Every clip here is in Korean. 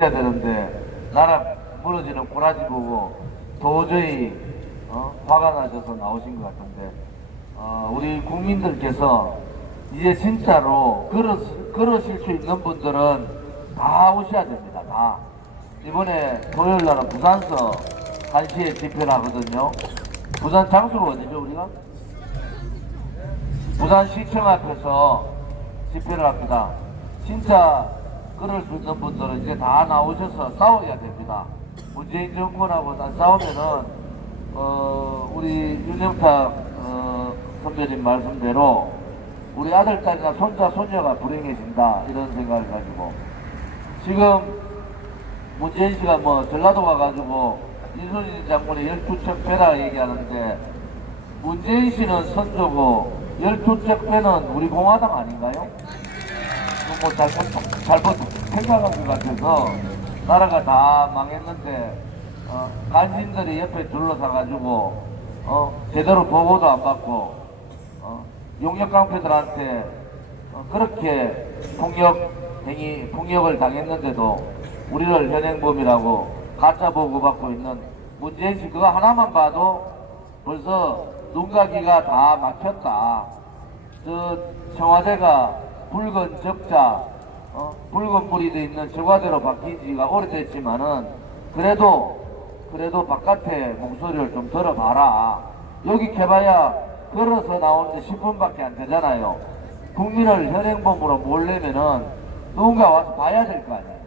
해야 되는데 나라 무너지는 꼬라지 보고 도저히 어? 화가 나셔서 나오신 것 같은데 어, 우리 국민들께서 이제 진짜로 걸어, 걸으실 수 있는 분들은 다 오셔야 됩니다. 다. 이번에 토요일 날은 부산서 1시에 집회를 하거든요. 부산 장소가 어디죠, 우리가? 부산시청 앞에서 집회를 합니다. 진짜 그럴 수 있는 분들은 이제 다 나오셔서 싸워야 됩니다. 문재인 정권하고 다 싸우면은 어, 우리 윤영탁 어, 선배님 말씀대로 우리 아들, 딸이나 손자, 손녀가 불행해진다 이런 생각을 가지고 지금 문재인 씨가 뭐 전라도 가가지고 이순신 장군의 열두척 배라 얘기하는데 문재인 씨는 선조고 열두척 배는 우리 공화당 아닌가요? 뭐 잘못, 생각한 것 같아서 나라가 다 망했는데 어, 간신들이 옆에 둘러서가지고 어, 제대로 보고도 안 받고 어, 용역 깡패들한테 어, 그렇게 폭력 행위 폭력을 당했는데도 우리를 현행범이라고 가짜 보고받고 있는 문재인 씨 그거 하나만 봐도 벌써 눈가기가 다 막혔다. 저 청와대가 붉은 적자, 어, 붉은 돼 있는 청와대로 바뀐 지가 오래됐지만은 그래도 그래도 바깥에 목소리를 좀 들어봐라. 여기 캐봐야 걸어서 나오는데 10분밖에 안 되잖아요. 국민을 현행범으로 몰려면은 누군가 와서 봐야 될 거 아니에요.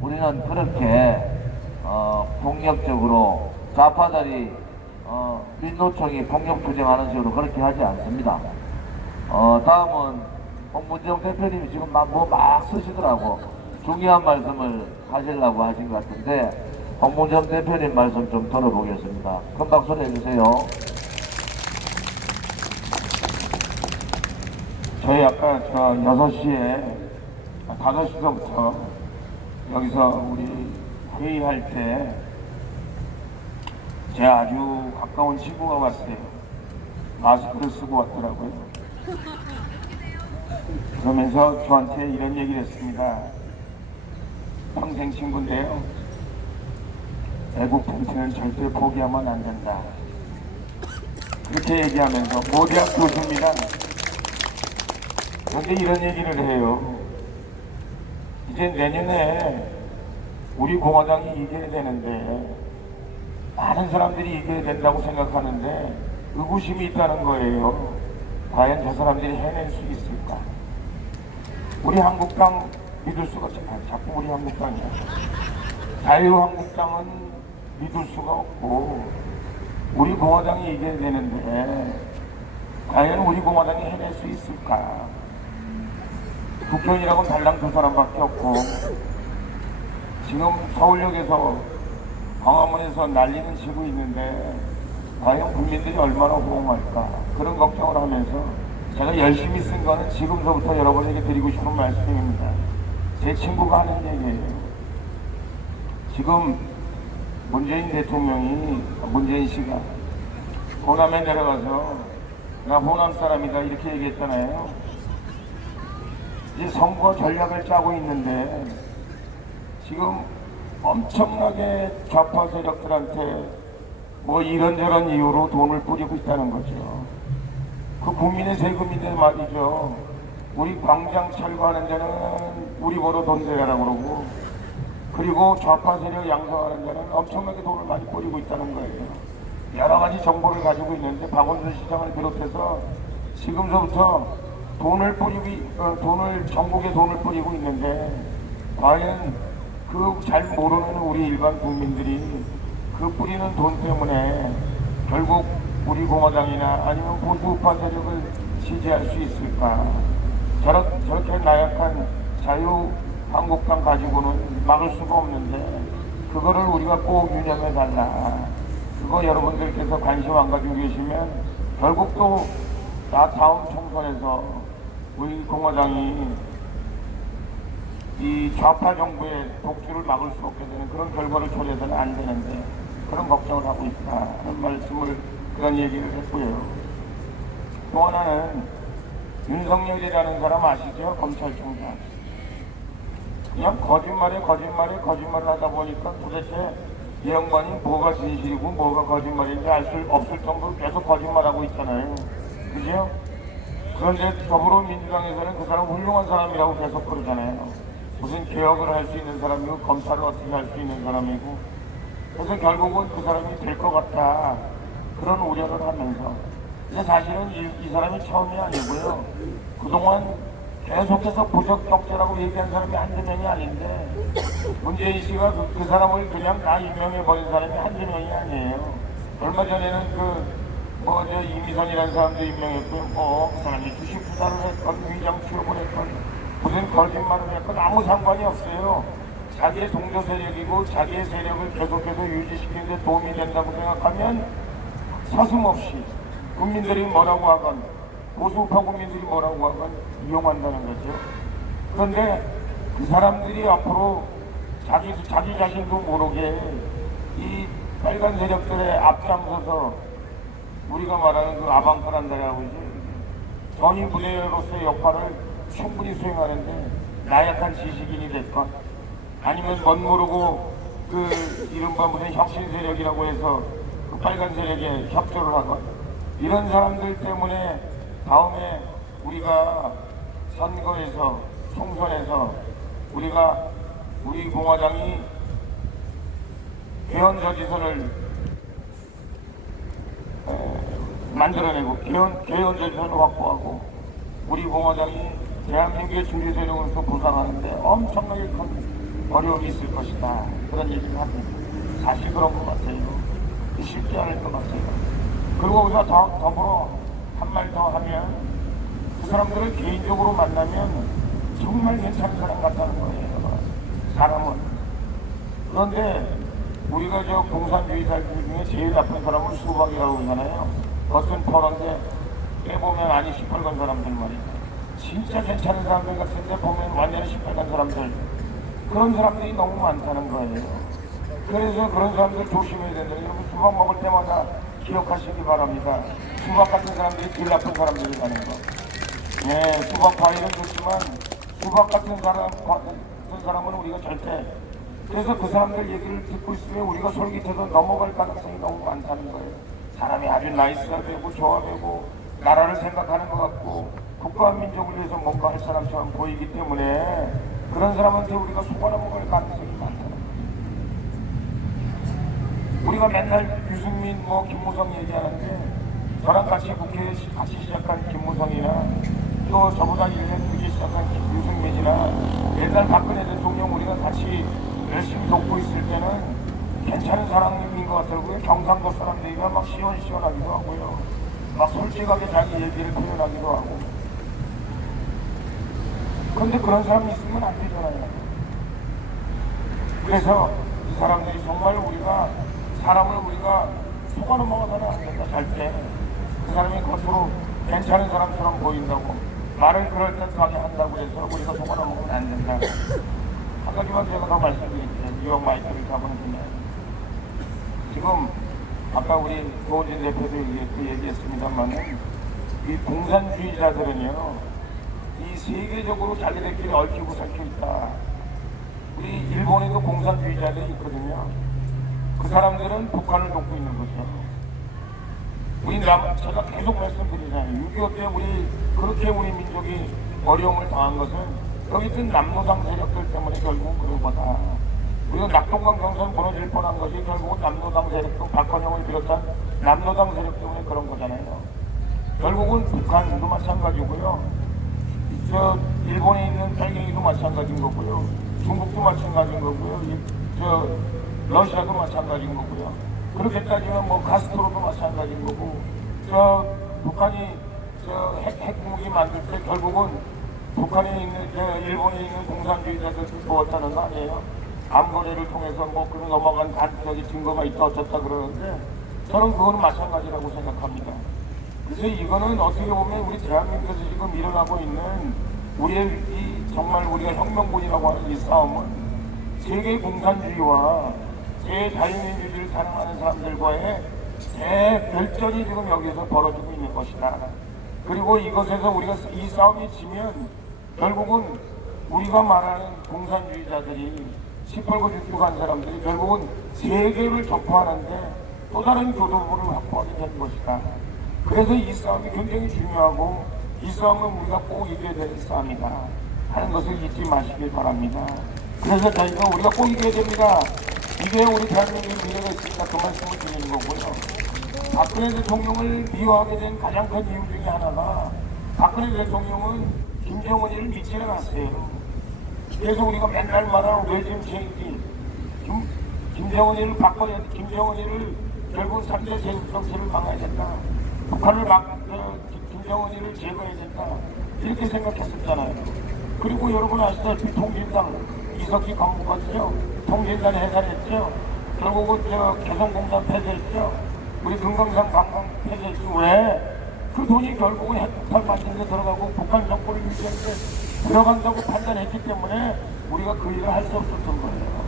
우리는 그렇게 어, 폭력적으로 좌파들이 어, 민노총이 폭력 투쟁하는 식으로 그렇게 하지 않습니다. 어, 다음은 홍문정 대표님이 지금 막 뭐 막 쓰시더라고. 중요한 말씀을 하시려고 하신 것 같은데 홍문정 대표님 말씀 좀 들어보겠습니다. 큰 박수 내주세요. 저희 아까 저 6시에 5시서부터 여기서 우리 회의할 때 제 아주 가까운 친구가 왔어요. 마스크를 쓰고 왔더라고요. 그러면서 저한테 이런 얘기를 했습니다. 평생 친구인데요. 애국 팬티는 절대 포기하면 안 된다. 그렇게 얘기하면서 모대학 교수입니다. 그런데 이런 얘기를 해요. 이제 내년에 우리 공화당이 이겨야 되는데 많은 사람들이 이겨야 된다고 생각하는데 의구심이 있다는 거예요. 과연 저 사람들이 해낼 수 있을까? 우리 한국당 믿을 수가 없 아, 자꾸 우리 한국당이야. 자유한국당은 믿을 수가 없고 우리 공화당이 이겨야 되는데 과연 우리 공화당이 해낼 수 있을까? 국회의원이라고는 달랑 두 사람밖에 없고 지금 서울역에서 광화문에서 난리는 치고 있는데 과연 국민들이 얼마나 호응할까 그런 걱정을 하면서 제가 열심히 쓴 거는 지금서부터 여러분에게 드리고 싶은 말씀입니다. 제 친구가 하는 얘기예요. 지금 문재인 대통령이 문재인 씨가 호남에 내려가서 나 호남 사람이다 이렇게 얘기했잖아요. 이제 선거 전략을 짜고 있는데 지금 엄청나게 좌파 세력들한테 뭐 이런저런 이유로 돈을 뿌리고 있다는 거죠. 그 국민의 세금인데 말이죠. 우리 광장 철거하는 데는 우리 보러 돈 대라고 그러고 그리고 좌파 세력 양성하는 데는 엄청나게 돈을 많이 뿌리고 있다는 거예요. 여러 가지 정보를 가지고 있는데 박원순 시장을 비롯해서 지금서부터 돈을 뿌리고 어, 돈을 전국에 돈을 뿌리고 있는데 과연 그 잘 모르는 우리 일반 국민들이 그 뿌리는 돈 때문에 결국 우리 공화당이나 아니면 보수우파 세력을 지지할 수 있을까? 저렇, 저렇게 나약한 자유한국당 가지고는 막을 수가 없는데 그거를 우리가 꼭 유념해 달라. 그거 여러분들께서 관심 안 가지고 계시면 결국 또 나 다음 총선에서 우리 공화당이 이 좌파 정부의 독주를 막을 수 없게 되는 그런 결과를 초래해서는 안 되는데 그런 걱정을 하고 있다는 말씀을 그런 얘기를 했고요. 또 하나는 윤석열이라는 사람 아시죠? 검찰총장. 그냥 거짓말에 거짓말에 거짓말을 하다 보니까 도대체 이 양반이 뭐가 진실이고 뭐가 거짓말인지 알 수 없을 정도로 계속 거짓말하고 있잖아요. 그죠? 그런데 더불어민주당에서는 그 사람 훌륭한 사람이라고 계속 그러잖아요. 무슨 개혁을 할 수 있는 사람이고 검사를 어떻게 할 수 있는 사람이고 그래서 결국은 그 사람이 될 것 같다 그런 우려를 하면서 근데 사실은 이, 이 사람이 처음이 아니고요. 그동안 계속해서 부적격자라고 얘기한 사람이 한두 명이 아닌데 문재인 씨가 그, 그 사람을 그냥 다 임명해 버린 사람이 한두 명이 아니에요. 얼마 전에는 그 뭐저 이미선이라는 사람도 임명했고요. 뭐그 사람이 주식 투자를 했건 위장 취업을 했건 무슨 거짓말을 했건 아무 상관이 없어요. 자기의 동조 세력이고 자기의 세력을 계속해서 유지시키는 데 도움이 된다고 생각하면 서슴없이 국민들이 뭐라고 하건 보수파 국민들이 뭐라고 하건 이용한다는 거죠. 그런데 그 사람들이 앞으로 자기, 자기 자신도 모르게 이 빨간 세력들의 앞장서서 우리가 말하는 그 아방끈한다라고 이제 전위 부대로서의 역할을 충분히 수행하는데 나약한 지식인이 됐건 아니면 멋 모르고 그 이른바 무슨 혁신 세력이라고 해서 그 빨간 세력에 협조를 하건 이런 사람들 때문에 다음에 우리가 선거에서 총선에서 우리가 우리 공화당이 개헌 저지선을 만들어내고 개헌, 개헌 저지선을 확보하고 우리 공화당이 대한민국의 중리 세력으로서 부상하는데 엄청나게 큰 어려움이 있을 것이다. 그런 얘기를 합니다. 사실 그런 것 같아요. 쉽지 않을 것 같아요. 그리고 우리가 더, 더불어 한 말 더 하면 그 사람들을 개인적으로 만나면 정말 괜찮은 사람 같다는 거예요. 사람은. 그런데 우리가 저 공산주의자들 중에 제일 나쁜 사람은 수박이라고 그러잖아요. 겉은 퍼런데 빼보면 안이 시뻘건 사람들 말이죠. 진짜 괜찮은 사람들 같은데 보면 완전히 시뻘건 사람들. 그런 사람들이 너무 많다는 거예요. 그래서 그런 사람들 조심해야 된다. 여러분 수박 먹을 때마다 기억하시기 바랍니다. 수박 같은 사람들이 제일 나쁜 사람들이라는 거. 네, 수박 과일은 좋지만 수박 같은 사람 같은 사람은 우리가 절대 그래서 그 사람들 얘기를 듣고 있으면 우리가 솔깃해서 넘어갈 가능성이 너무 많다는 거예요. 사람이 아주 나이스가 되고 좋아 되고 나라를 생각하는 것 같고 국가와 민족을 위해서 뭔가 할 사람처럼 보이기 때문에 그런 사람한테 우리가 속아 넘어갈 가능성이 많다는 거예요. 우리가 맨날 유승민 뭐 김무성 얘기하는데 저랑 같이 국회에 시- 같이 시작한 김무성이나 또 저보다 1년 늦게 시작한 김- 유승민이나 옛날 박근혜 대통령 우리가 같이 열심히 돕고 있을 때는 괜찮은 사람인 것 같더라고요. 경상도 사람들이면 막 시원시원하기도 하고요. 막 솔직하게 자기 얘기를 표현하기도 하고. 그런데 그런 사람이 있으면 안 되잖아요. 그래서 이 사람들이 정말 우리가 사람을 우리가 속아 넘어가서는 안 된다. 절대. 그 사람이 겉으로 괜찮은 사람처럼 보인다고 말을 그럴듯하게 한다고 해서 우리가 속아 넘어가면 안 된다. 한 가지만 제가 더 말씀드릴게요. 이왕 마이크를 잡은 김에. 지금 아까 우리 조진 대표도 얘기- 그 얘기했습니다만은 이 공산주의자들은요 이 세계적으로 자기들끼리 얽히고 설켜 있다. 우리 일본에도 공산주의자들이 있거든요. 그 사람들은 북한을 돕고 있는 거죠. 우리 남, 제가 계속 말씀드리잖아요. 6.25 때 우리, 그렇게 우리 민족이 어려움을 당한 것은 여기 있던 남노당 세력들 때문에 결국은 그런 거다. 우리가 낙동강 경선 무너질 뻔한 것이 결국은 남노당 세력도 박헌영을 비롯한 남노당 세력 때문에 그런 거잖아요. 결국은 북한도 마찬가지고요. 저 일본에 있는 탈갱이도 마찬가지인 거고요. 중국도 마찬가지인 거고요. 이- 저 러시아도 마찬가지인 거고요. 그렇게 따지면 뭐 가스트로도 마찬가지인 거고. 저 북한이 저 핵, 핵무기 만들 때 결국은 북한에 있는 저 일본에 있는 공산주의자들도 도왔다는 거 아니에요? 암거래를 통해서 뭐 그런 넘어간 간 저기 증거가 있다 어쩌다 그러는데 저는 그거는 마찬가지라고 생각합니다. 그래서 이거는 어떻게 보면 우리 대한민국에서 지금 일어나고 있는 우리의 이 정말 우리가 혁명군이라고 하는 이 싸움은 세계 공산주의와 제 자유민주주의를 사랑하는 사람들과의 대결전이 지금 여기서 벌어지고 있는 것이다. 그리고 이것에서 우리가 이 싸움이 지면 결국은 우리가 말하는 공산주의자들이 시뻘고 간 사람들이 결국은 세계를 접하는데 또 다른 교도부를 확보하게 된 것이다. 그래서 이 싸움이 굉장히 중요하고 이 싸움은 우리가 꼭 이겨야 될 싸움이다 하는 것을 잊지 마시길 바랍니다. 그래서 저희가 우리가 꼭 이겨야 됩니다. 이게 우리 대한민국의 미래가 있으니까 그 말씀을 드리는 거고요. 박근혜 대통령을 미워하게 된 가장 큰 이유 중에 하나가 박근혜 대통령은 김정은이를 믿지는 않았어요. 그래서 우리가 맨날 말하는 체인지 김, 김정은이를 바꿔야 돼. 김정은이를 결국 3대 제국 정책을 강화해야 된다. 북한을 막, 어, 김- 김정은이를 제거해야 된다. 이렇게 생각했었잖아요. 그리고 여러분 아시다시피 통진당 이석기 간부까지요. 통진당 해산했죠. 결국은 저 개성공단 폐쇄했죠. 우리 금강산 관광 폐쇄했죠. 왜? 그 돈이 결국은 핵폭탄 만드는 데 들어가고 북한 정권을 유지하는 데 들어간다고 판단했기 때문에 우리가 그 일을 할 수 없었던 거예요.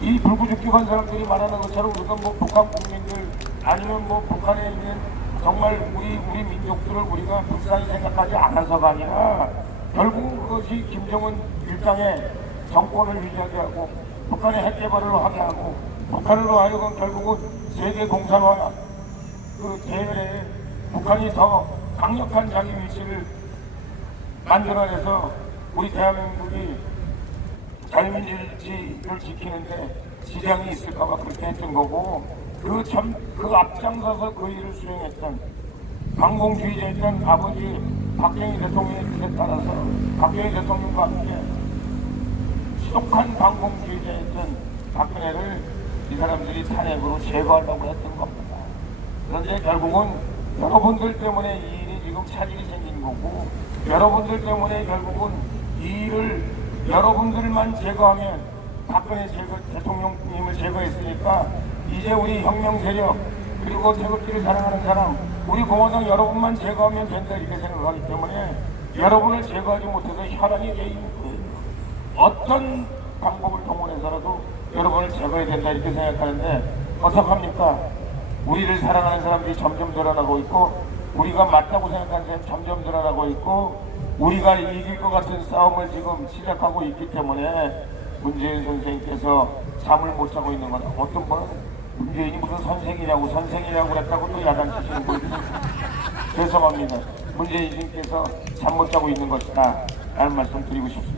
이 불구죽기한 사람들이 말하는 것처럼 우리가 뭐 북한 국민들 아니면 뭐 북한에 있는 정말 우리 우리 민족들을 우리가 불쌍히 생각하지 않아서가 아니라 결국 그것이 김정은 일당의 정권을 유지하게 하고 북한의 핵 개발을 하게 하고 북한으로 하여금 결국은 세계 공산화 그 대열에 북한이 더 강력한 자기 위치를 만들어내서 우리 대한민국이 자유민주주의를 지키는데 지장이 있을까봐 그렇게 했던 거고 그, 전, 그 앞장서서 그 일을 수행했던 반공주의자였던 아버지 박정희 대통령의 뜻에 따라서 박정희 대통령과 함께 지독한 반공주의자였던 박근혜를 이 사람들이 탄핵으로 제거하려고 했던 겁니다. 그런데 결국은 여러분들 때문에 이 일이 지금 차질이 생긴 거고 여러분들 때문에 결국은 이 일을 여러분들만 제거하면 박근혜 제거, 대통령님을 제거했으니까 이제 우리 혁명 세력 그리고 태극기를 사랑하는 사람 우리 공화당 여러분만 제거하면 된다 이렇게 생각하기 때문에 여러분을 제거하지 못해서 혈안이 거예요. 어떤 방법을 동원해서라도 여러분을 제거해야 된다 이렇게 생각하는데 어떡합니까? 우리를 사랑하는 사람들이 점점 늘어나고 있고 우리가 맞다고 생각하는 사람이 점점 늘어나고 있고 우리가 이길 것 같은 싸움을 지금 시작하고 있기 때문에 문재인 선생님께서 잠을 못 자고 있는 거다. 어떤 분은 문재인이 무슨 선생이냐고 선생이라고 그랬다고 또 야단치시는 있습니다. 죄송합니다. 문재인님께서 잠 못 자고 있는 것이다. 라는 말씀 드리고 싶습니다.